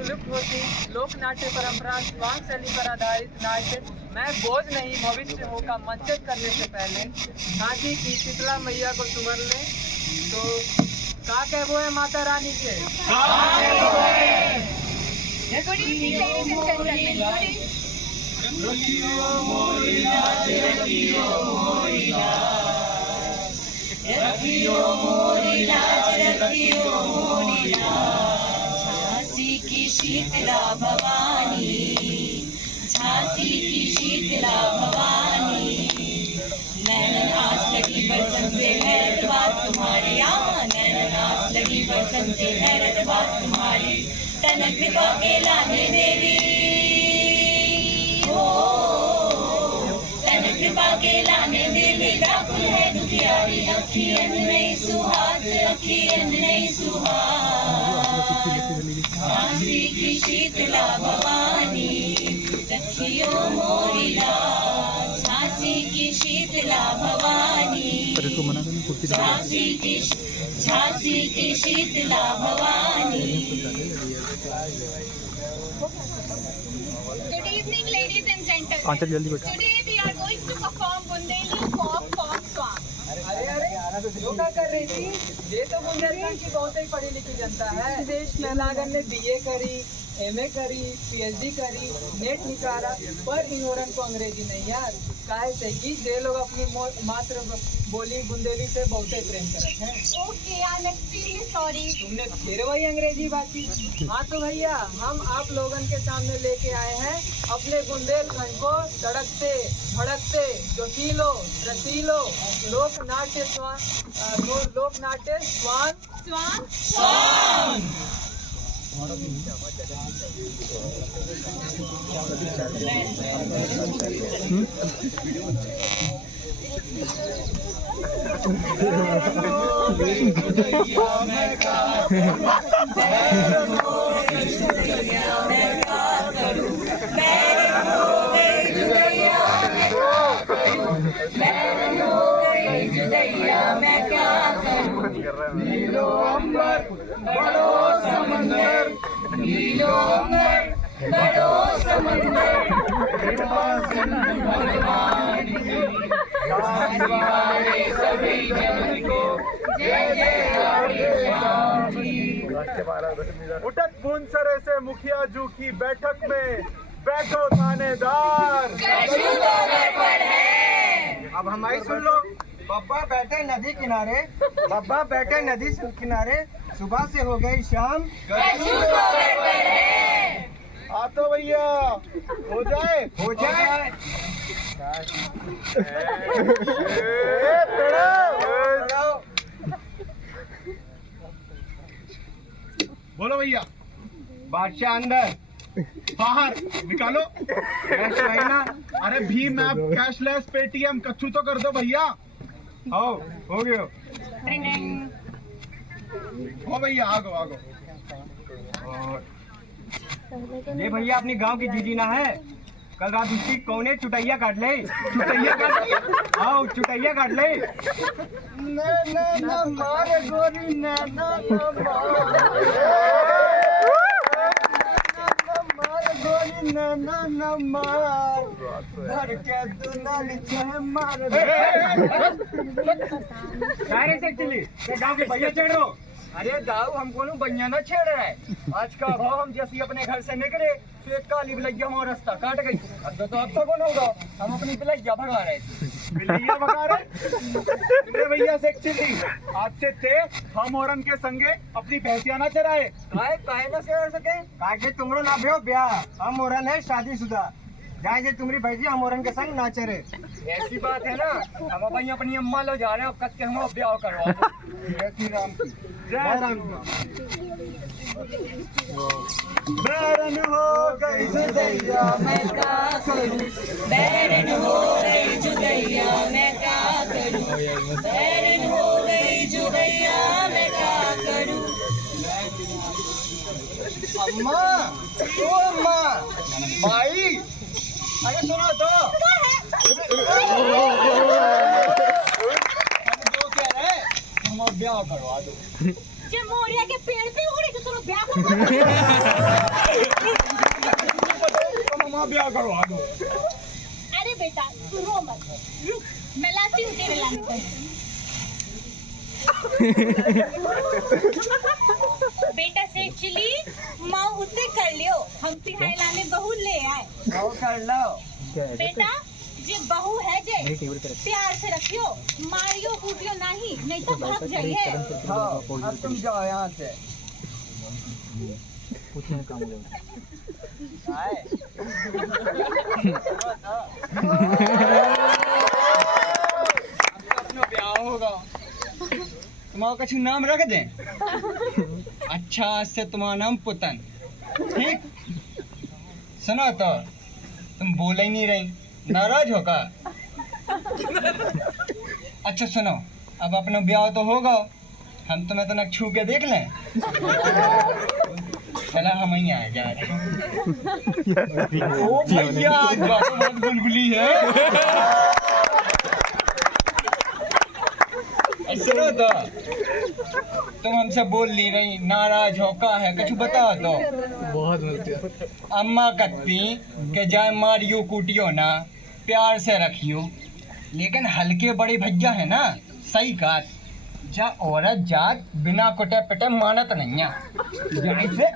विलुप्त होती लोक नाट्य परंपरा स्वांग शैली पर आधारित नाट्य मैं बोझ नहीं भविष्य हो का मंचन करने से पहले झांसी की शीतला मैया को सुमर ले तो का कहबो है माता रानी के। Good evening, ladies and gentlemen. Good evening. रखियो मोरी लाज रखियो मोरी लाज रखियो मोरी लाज रखियो मोरी लाज झांसी की शीतला भवानी झांसी की शीतला भवानी नैनन आस लगी बरसन से हैरत बात तुम्हारी नैनन आस लगी बरसन से हैरत बात तुम्हारी तन कृपा के लाने देवी तन कृपा के लाने देवी व्याकुल है दुखियारी अखियन नहीं सुहास अखियन नहीं सुहास झांसी की शीतला भवानी रखियो मोरी लाज झांसी की शीतला भवानी झांसी की Sheetla Bhavani. Good evening, ladies and gentlemen. Today we are going to perform Bundeli folk song. अरे योगा कर रही थी। ये तो बुंदेलखंड की बहुत ही पढ़ी लिखी जनता है। देश में लागन ने BA करी, MA करी, PhD करी, नेट निकाला, पर इन्होंने को अंग्रेजी नहीं यार। काहे से कि जे लोग अपनी मात्र बोली बुंदेली से बहुत ही प्रेम करते हैं। Okay, I'm extremely sorry. तुमने फिर वही अंग्रेजी बाती। हाँ तो भैया हम आप लोगन के सामने लेके आए हैं अपने बुंदेलखंड को तड़कते भड़कते जोशीलो रसीलो लोक नाट्य स्वान नीलो अंबर बड़ो समंदर नीलो अंबर बड़ो समंदर कृपा सिंधु भगवान की सभी जन को जय जय राम जी। उठक बूंदसरे से मुखिया जू की बैठक में बैठो थानेदार अब हमारी सुन लो। बब्बा बैठे नदी किनारे बब्बा बैठे नदी किनारे सुबह से हो गई शाम आ तो भैया हो जाए बोलो भैया। बादशाह अंदर बाहर निकालो कैश महीना अरे भीम ऐप कैशलेस पेटीएम कच्छू तो कर दो भैया। हो गयो हो भैया आगो ये भैया अपनी गांव की जीजीना है। कल रात उसकी कौने चुटैया काट ले चुटैया काट ले ना मार गोरी ना गोली ना मार घर के दुनाली छह मार से चली गाँव के भैया छेड़ रहो। अरे दाऊ हमको भैया ना छेड़ रहा है। आज का भाव हम जैसे अपने घर से निकले तो एक काली बिलैया हमारा रास्ता काट गई। अब तो अब कौन होगा हम अपनी बिलैया भगा रहे थे। बिल्लियाँ भगा रहे भैया से एक्चुअली आज से थे हम और के संगे अपनी भैंसिया ना चराए काहे ना से सके काहे तुमरो ना भ्यो ब्याह हम औरन है शादीशुदा जाए जे तुम्हारी भैंसी हम औरन के संग ना चरे। ऐसी बात है ना हम भाई अपनी अम्मा लो जा रहे हैं अब कद के हम ब्याह करवा जय श्री राम की जय राम। बैरन हो गई जुदैया मैं क्या करूं बैरन हो गई जुदैया मैं क्या करूं बैरन हो गई जुदैया मैं क्या करूं। अम्मा ओ अम्मा भाई अरे सुनो तो जो कह रहे हम ब्याह करवा दो। मोरिया के पेड़ पे उड़ी तो ब्याह करवा दो। अरे बेटा तू रो मत, रुक मैं लाती हूँ तेरे लाने पर। बेटा से चिली माँ उसे कर लियो, हम तिहाई लाने बहू ले आए। कर लो। बेटा जे बहू है जे प्यार से रखियो, मारियो कूटियो नहीं तो भाग जाइए। हाँ, अब तुम जाओ यहाँ से। पूछने का काम हो गया। ब्याह होगा, तुम्हारा कुछ नाम रख दें। अच्छा से तुम्हारा नाम पुतन, ठीक? सुनो तो तुम बोल ही नहीं रही, नाराज हो का? अच्छा सुनो, अब अपना ब्याह तो होगा, हम तुम्हें तो न छू के देख लें। चला हम ही आ जा रहे। ओ भैया आज बात बहुत बुलबुली है। सुनो तो तुम हमसे बोल ली रही, नाराज हो का है, कुछ बताओ तो। बहुत मिलती है। अम्मा कहती के जाए मारियो कूटियो ना, प्यार से रखियो, लेकिन हल्के बड़े भैया है ना, सही कहा, जा औरत जात बिना कुटे पिटे मानत नहीं है। जैसे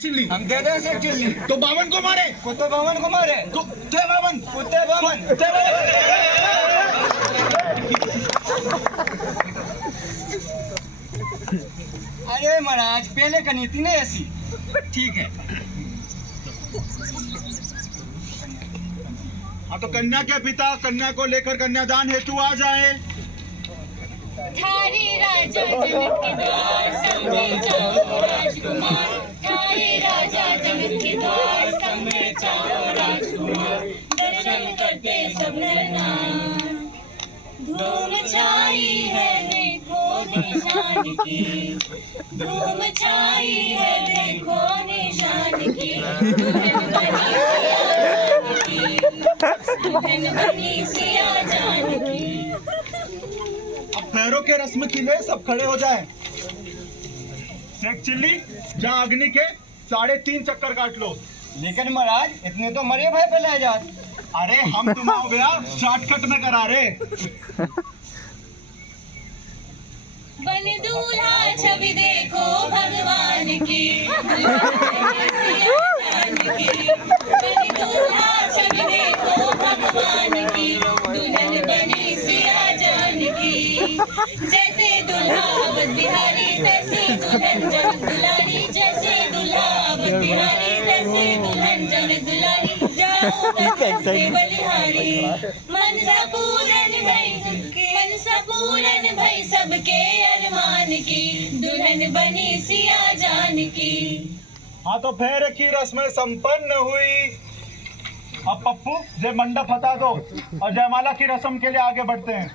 चिल्ली हम दे दे से चिल्ली तो बावन को मारे, कुत्ते बावन को मारे, कुत्ते बावन, कुत्ते बावन। अरे महाराज पहले का नीति नहीं ऐसी, ठीक है। हाँ तो कन्या के पिता कन्या को लेकर कन्यादान हेतु आ जाए। थारे राजा जनक के द्वार संगे जाओ राजकुमार, थारे राजा जनक के द्वार संगे जाओ राजकुमार, दर्शन करते सब नर नार। धूम छाई है देखो निशान की, धूम छाई है देखो निशान की, दुल्हन बनी सिया जानकी। अब पैरों के रस्म के लिए सब खड़े हो जाए। शेख चिल्ली जा अग्नि के 3.5 चक्कर काट लो। लेकिन महाराज इतने तो मरे भाई पे ले जात। अरे हम तुम्हारा ब्याह शॉर्टकट में करा रहे। बन दूल्हा छवि देखो भगवान की, बन दूल्हा छवि देखो भगवान की, दुल्हन बनी सिया जानकी। जैसे दुल्हा अवध बिहारी तैसे दुल्हन जन दुलारी, जैसे दुल्हा अवध बिहारी तैसे दुल्हन जन दुलारी। जाओ से बलिहारी, मनसा पूरन भई सबके अरमान की, दुल्हन बनी सिया जानकी। हाँ तो फेरे की रस्में संपन्न हुई। अब पप्पू जय मंडप हटा दो और जयमाला की रस्म के लिए आगे बढ़ते हैं।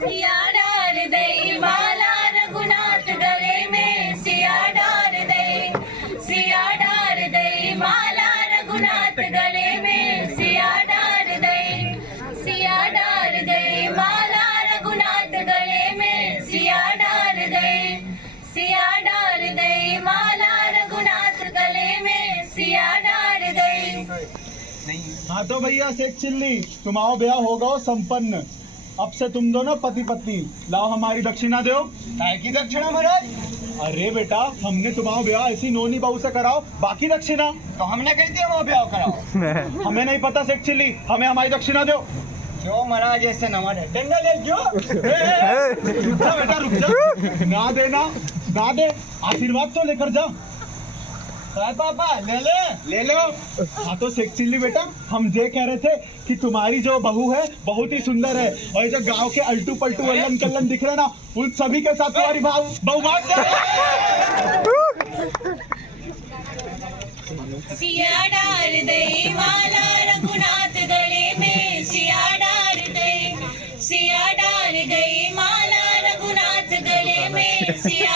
सिया डाल दई माला रघुनाथ गले में, सिया डाल दई माला रघुनाथ गले में, सिया डाल दई माला रघुनाथ गले में, सिया डाल दई माला रघुनाथ गले में, सिया डाल दई। हाँ तो भैया शेख चिल्ली तुम्हारा ब्याह होगा संपन्न। अब से तुम दोनों पति पत्नी। लाओ हमारी दक्षिणा दो। काय की दक्षिणा महाराज? अरे बेटा हमने तुम्हारा ब्याह ऐसी नोनी बहू से कराओ, बाकी दक्षिणा तो हमने कही थी हम ब्याह कराओ। हमें नहीं पता शेख चिल्ली, हमें हमारी दक्षिणा दो। जो महाराज ऐसे न मारे डंडा ले जो। रुक जा बेटा रुक जा, ना देना ना दे, आशीर्वाद तो लेकर जा। पापा ले लो। हाँ तो शेख चिल्ली बेटा हम ये कह रहे थे कि तुम्हारी जो बहू है बहुत ही सुंदर है, और ये जो गांव के अल्टू पल्टू अल्लन कल्लन दिख रहे ना, उन सभी के साथ तुम्हारी बहू बात सिया डाल दई माला रघुनाथ गले में, गई माला रघुनाथ गले में सिया